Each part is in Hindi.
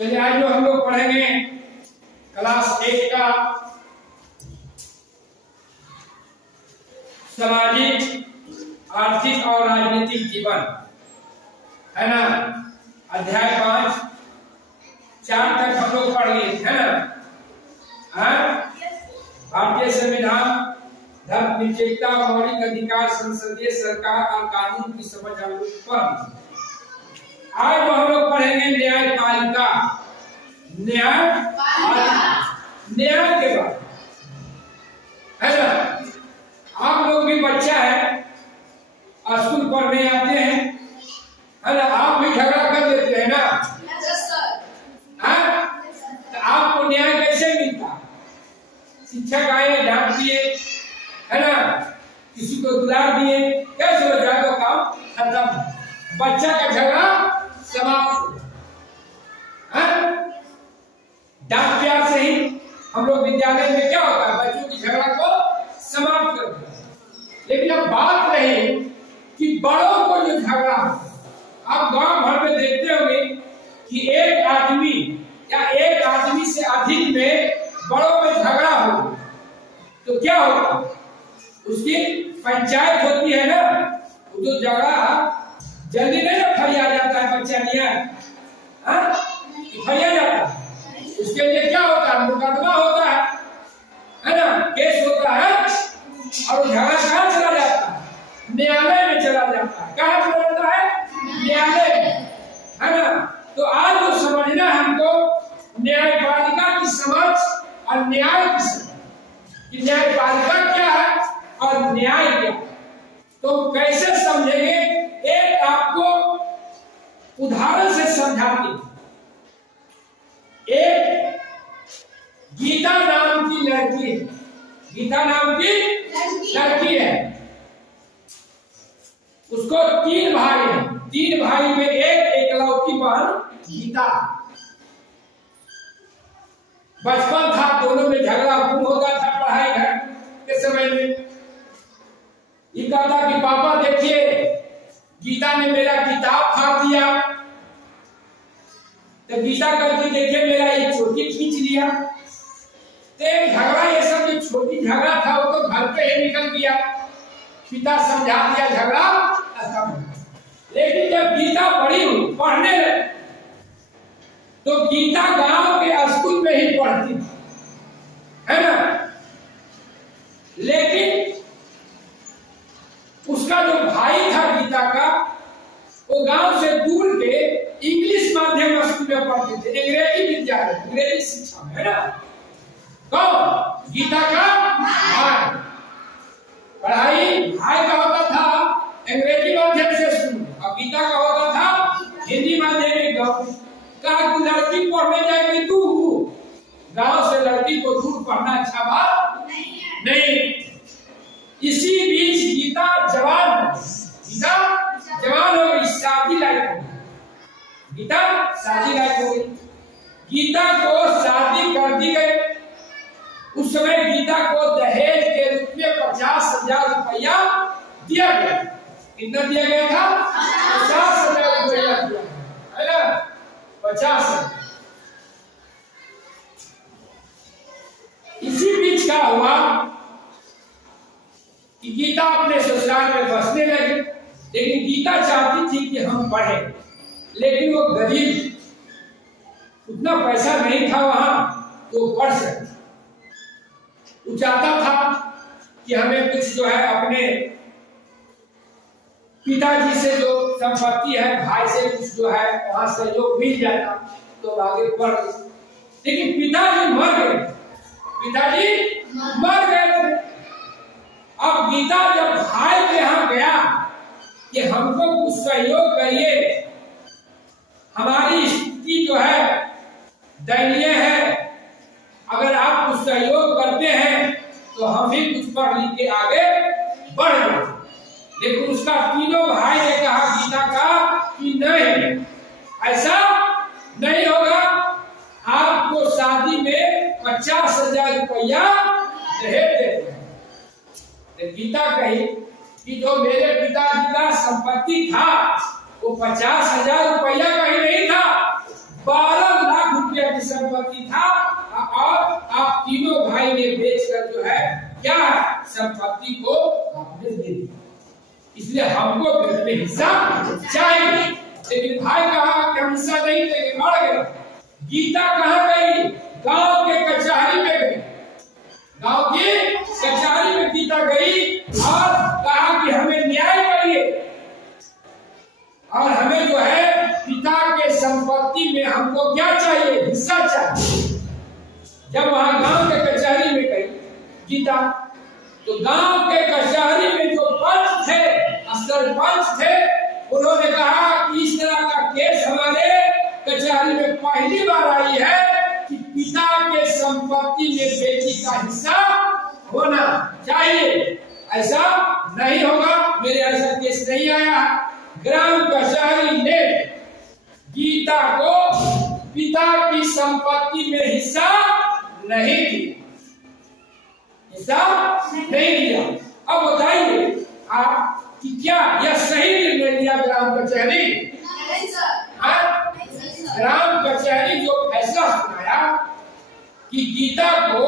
चलिए आज जो हम लोग पढ़ेंगे क्लास 8 का सामाजिक आर्थिक और राजनीतिक जीवन है ना। अध्याय 5 4 तक हम लोग पढ़ लिए है ना। भारतीय संविधान, धर्मनिरपेक्षता, मौलिक अधिकार, संसदीय सरकार और कानून की समझ हम लोग पढ़। आज जो हम लोग पढ़ेंगे न्यायपालिका। न्याय के बाद है ना। आप लोग भी बच्चा है, स्कूल पढ़ने आते हैं है ना। आप भी झगड़ा कर देते हैं ना। तो आपको न्याय कैसे मिलता? शिक्षक आए, डांट दिए है ना, किसी को दुलार दिए, कैसे हो जाएगा काम खत्म, बच्चा का झगड़ा समाप्त। डांट प्यार से ही हम लोग विद्यालय में क्या होता है, बच्चों की झगड़ा को समाप्त करते हैं। लेकिन अब बात रही कि बड़ों को जो झगड़ा, आप गांव भर में देखते होंगे कि एक आदमी या एक आदमी से अधिक में बड़ों में झगड़ा हो तो क्या होगा, उसकी पंचायत होती है ना। तो झगड़ा जल्दी नहीं ना फरिया जाता है, बच्चा नहीं फरिया जाता है। उसके लिए क्या होता है, मुकदमा होता है ना, केस होता है और झगड़ा कहाँ चला जाता है, न्यायालय में चला जाता है। कहाँ चला जाता है, न्यायालय में है ना। तो आज जो समझना है हमको न्यायपालिका की समझ और न्याय की समझ कि न्यायपालिका क्या है और न्याय क्या, तो कैसे समझेंगे। एक आपको उदाहरण से समझाते। एक गीता नाम की लड़की है, गीता नाम की लड़की है। उसको 3 भाई हैं, 3 भाई में एक एकलौती बहन गीता। बचपन था, दोनों में झगड़ा खूब होता था पढ़ाई घर के समय में। ये कहता कि पापा देखिए गीता ने मेरा किताब फाड़ दिया, तो गीता कहती देखिए मेरा ये चोटी खींच लिया। तो झगड़ा, ये सब जो छोटी झगड़ा था वो तो घर पे ही निकल गया। पिता समझा दिया, झगड़ा खत्म। लेकिन जब गीता बड़ी हुई, पढ़ने लगी, तो गीता गांव के स्कूल में ही पढ़ती थी है ना। लेकिन उसका जो भाई था गीता का, वो गांव से दूर के इंग्लिश माध्यम स्कूल में पढ़ते थे, अंग्रेजी विद्यालय, अंग्रेजी शिक्षा में है ना। कौन, गीता का भाई। पढ़ाई भाई का होता था अंग्रेजी माध्यम से स्कूल में, और गीता का होता था हिंदी माध्यमिक। कहा कि लड़की पढ़ने जाएगी तू, गांव से लड़की को दूर पढ़ना अच्छा बात नहीं। इसी बीच गीता जवान हो गई, शादी लायक हो गई। गीता शादी लायक हो गई, गीता को शादी कर दी गई। उस समय गीता को दहेज के रूप में 50,000 रुपया दिया गया। कितना दिया गया था, 50,000 रुपया दिया गया है ना, 50,000। इसी बीच क्या हुआ कि गीता अपने ससुराल में बसने लगी। लेकिन गीता चाहती थी कि हम पढ़ें, लेकिन वो गरीब, उतना पैसा नहीं था वहां तो पढ़ सके। वो चाहता था कि हमें कुछ जो है अपने पिताजी से जो संपत्ति है, भाई से कुछ जो है वहां सहयोग मिल जाता तो आगे बढ़। लेकिन पिताजी मर गए, पिताजी मर गए थे। अब गीता जब भाई के यहाँ गया कि हमको कुछ सहयोग करिए, हमारी स्थिति जो है दयनीय है, अगर आप कुछ सहयोग करते हैं तो हम भी कुछ पढ़ लिख के आगे बढ़ जाए। लेकिन उसका तीनों भाई ने कहा गीता का कि नहीं, ऐसा नहीं होगा, आपको शादी में 50,000 रुपया दहेज देते हैं। गीता कही कि जो मेरे पिताजी का संपत्ति था वो 50,000 रुपया कहीं नहीं था, 12 लाख संपत्ति था और आप तीनों भाई ने बेचकर जो है क्या संपत्ति को आपने दे दी, इसलिए हमको में हिस्सा चाहिए। लेकिन भाई कहा कि हम हिस्सा नहीं देंगे, मर गया। गीता कहाँ गई? गांव के कचहरी में गई, गांव की कचहरी में गीता गई और कहा कि हमें न्याय करिए और हमें जो है पिता के संपत्ति में हमको क्या चाहिए? हिस्सा चाहिए। जब वहां गांव के कचहरी में गई गीता, तो गांव के कचहरी में जो पंच थे, सरपंच थे, उन्होंने कहा कि इस तरह का केस हमारे कचहरी में पहली बार आई है कि पिता के संपत्ति में बेटी का हिस्सा होना चाहिए, ऐसा नहीं होगा। मेरे ऐसा केस नहीं आया। ग्राम कचहरी ने गीता को पिता की संपत्ति में हिस्सा नहीं दिया, हिस्सा नहीं दिया। अब बताइए आप कि क्या यह सही निर्णय लिया ग्राम कचहरी? ग्राम कचहरी जो फैसला सुनाया कि गीता को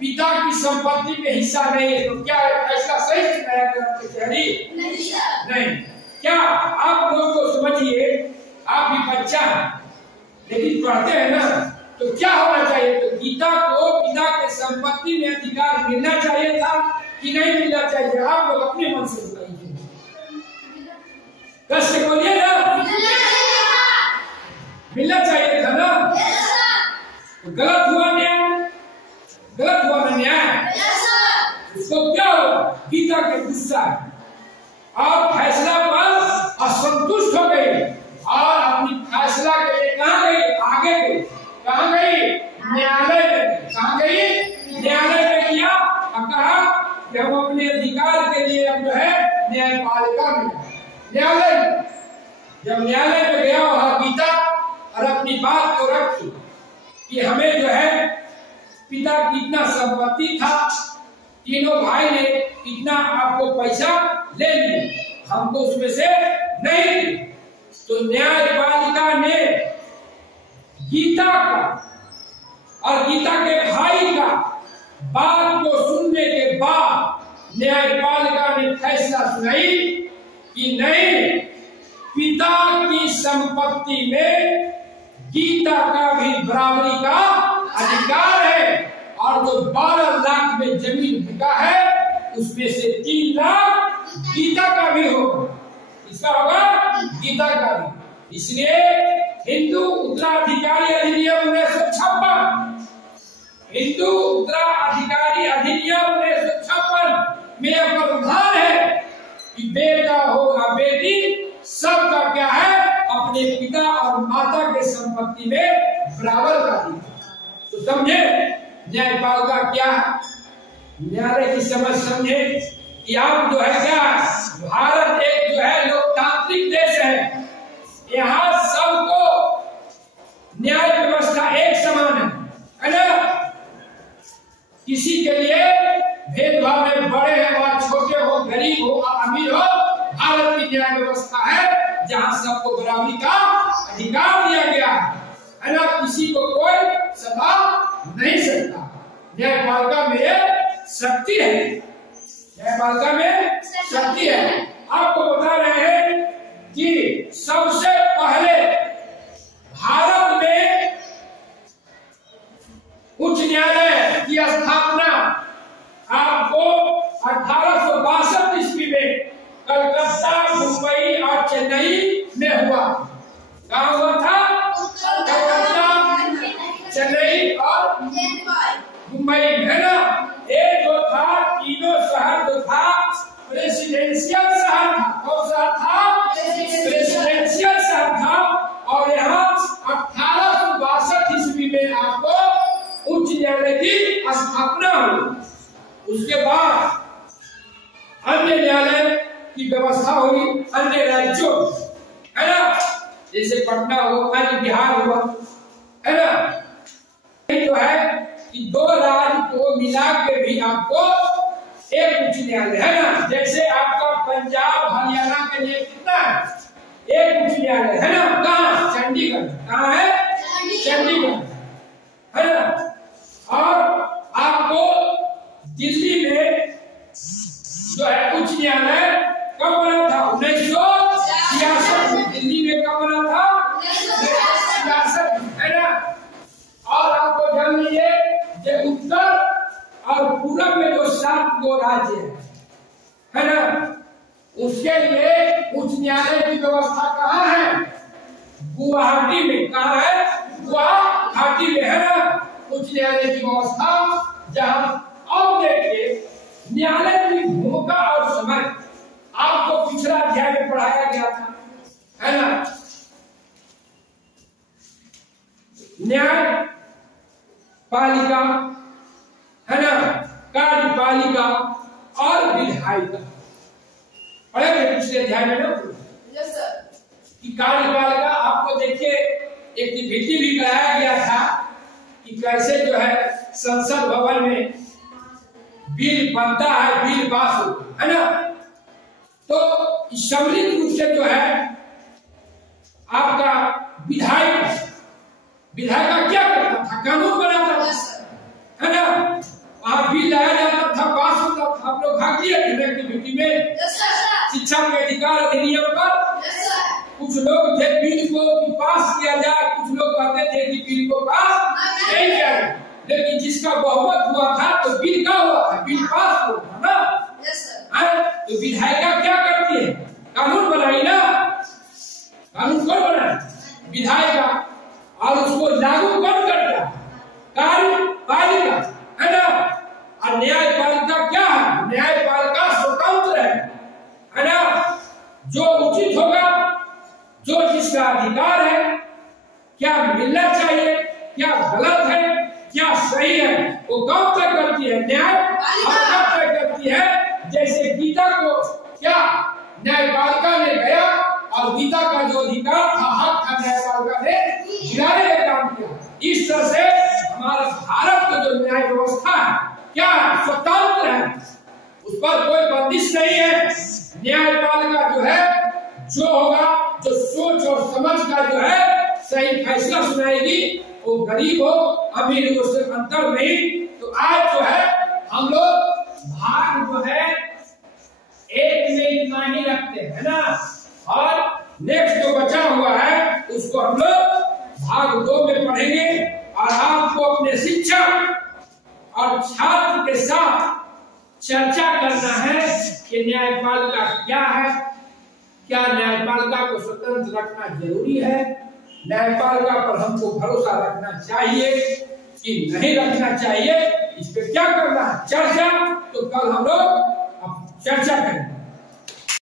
पिता की संपत्ति में हिस्सा नहीं है, तो क्या फैसला सही सुनाया ग्राम कचहरी? नहीं। क्या आप लोग को समझिए, आप भी बच्चा लेकिन पढ़ते हैं ना, तो क्या होना चाहिए? तो गीता को पिता के संपत्ति में अधिकार मिलना चाहिए था कि नहीं मिलना चाहिए? आप लोग अपने मन से बताइए, कैसे बोलिए ना। मिलना चाहिए था ना। तो गलत हुआ न्याय, गलत हुआ ना न्याय। उसको क्या हुआ? गीता के गुस्सा और फैसला पर असंतुष्ट हो गई और अपनी फैसला के लिए कहाँ गई? आगे गई। कहाँ गई? न्यायालय में। कहाँ गई? न्यायालय में गया और कहा कि हम अपने अधिकार के लिए अब जो है न्यायपालिका में, न्यायालय में। जब न्यायालय में गया वहां गीता और अपनी बात को रखी कि हमें जो है पिता की इतना संपत्ति था, तीनों भाई ने इतना आपको पैसा ले लिया, हमको उसमें से नहीं दी। तो न्यायपालिका ने गीता का और गीता के भाई का बात को सुनने के बाद न्यायपालिका ने फैसला सुनाई कि नहीं, पिता की संपत्ति में गीता का भी बराबरी का अधिकार है और जो 12 लाख में जमीन बिका है उसमें से 3 लाख गीता का भी होगा। इसका होगा गीता का भी। इसलिए हिंदू उत्तराधिकारी अधिनियम 1956, हिंदू उत्तराधिकारी अधिनियम 1956 में प्रावधान है कि बेटा हो या बेटी सबका क्या है? अपने पिता और माता के संपत्ति में बराबर का अधिकार। तो समझे न्यायपालिका क्या है? न्यायालय की समझ समझे कि आप जो है क्या, भारत एक जो है लोकतांत्रिक देश है, यहाँ सबको न्याय व्यवस्था एक समान है ना। किसी के लिए भेदभाव में बड़े हो और छोटे हो, गरीब हो और अमीर हो, भारत की न्याय व्यवस्था है जहाँ सबको बराबरी का अधिकार दिया गया है ना। किसी को कोई सता नहीं सकता। न्यायपालिका में शक्ति है, न्यायपालिका में शक्ति है। आपको बता रहे हैं कि सबसे पहले भारत में उच्च न्यायालय की स्थापना आपको 1862 ईस्वी में कलकत्ता, मुंबई और चेन्नई में हुआ। कहाँ हुआ था? कलकत्ता, चेन्नई और मुंबई है ना। एक जो था, तीनों शहर जो था प्रेसिडेंशियल शहर था। कौन सा था? प्रेसिडेंशियल शहर था। और यहाँ 1862 ईस्वी में आपको उच्च न्यायालय की स्थापना हुई। उसके बाद अन्य न्यायालय की व्यवस्था हुई अन्य राज्यों, है ना, जैसे पटना हो, अन्य बिहार हुआ, है ना। जो है कि 2 राज्य को मिला के भी आपको एक उच्च न्यायालय है ना। जैसे आपका पंजाब हरियाणा के लिए कितना है? एक उच्च न्यायालय है ना। कहाँ? चंडीगढ़। कहाँ है? चंडीगढ़। है ना। और आपको दिल्ली में जो है उच्च न्यायालय कब बना था? 1966 में। दिल्ली में कब बना था? 1966 में, है ना। और आपको जान लीजिए जो उत्तर और पूरब में जो 7 गो राज्य है ना, उसके लिए उच्च न्यायालय की व्यवस्था कहाँ है? गुवाहाटी में। कहाँ है? गुवाहाटी में, है ना, उच्च न्यायालय की व्यवस्था। जहां अब देखिए न्यायालय की भूमिका और समय आपको पिछला अध्याय में पढ़ाया गया था, है ना। न्याय पालिका, है ना, कार्यपालिका और विधायिका पढ़े पिछले अध्याय में ना। Yes sir. कि कार्यपालिका आपको देखिए एक्टिविटी भी कराया गया था कि कैसे जो है संसद भवन में बिल बनता है, बिल पास होता है ना। तो सम्मिलित रूप से जो है आपका विधायिका क्या करता था? कानून बनाता था, है ना। वहां बिल लाया जाता था, पास होता था। आप लोग भाग लिए थे एक्टिविटी में शिक्षा के अधिकार अधिनियम पर। कुछ लोग थे बिल को पास किया जाए, कुछ लोग कहते थे कि बिल को पास नहीं किया जाए, लेकिन जिसका बहुमत हुआ था तो बिल का हुआ था, बिल पास हुआ था ना। तो विधायिका क्या करती है? कानून बनाई ना। कानून कौन बनाए? विधायिका। और उसको लागू कौन करता है? कार्यपालिका, है ना। और न्यायपालिका क्या है? न्यायपालिका स्वतंत्र है ना। जो उचित होगा, जो जिसका अधिकार है, क्या मिलना चाहिए, क्या गलत है, क्या सही है, वो कब तक करती है? न्यायपालिका तय करती है। जैसे गीता को क्या न्यायपालिका ने गया और गीता का जो अधिकार था, हक था, न्यायपालिका ने गिराने का काम किया। इस तरह से हमारा भारत का जो न्याय व्यवस्था है क्या है? स्वतंत्र है, उस पर कोई बंदिश नहीं है। न्यायपालिका जो है, जो होगा, जो सोच और समझ का जो है सही फैसला सुनाएगी। वो गरीब हो अमीर हो उससे अंतर नहीं। तो आज जो है हम लोग भाग जो है 1 में इतना ही रखते हैं ना, और नेक्स्ट जो बचा हुआ है उसको हम लोग भाग 2 में पढ़ेंगे। और आपको अपने शिक्षक और छात्र के साथ चर्चा करना है कि न्यायपालिका क्या है, क्या न्यायपालिका को स्वतंत्र रखना जरूरी है, न्यायपालिका पर हमको भरोसा रखना चाहिए कि नहीं रखना चाहिए, इस पे क्या करना है चर्चा। तो कल हम लोग चर्चा करेंगे।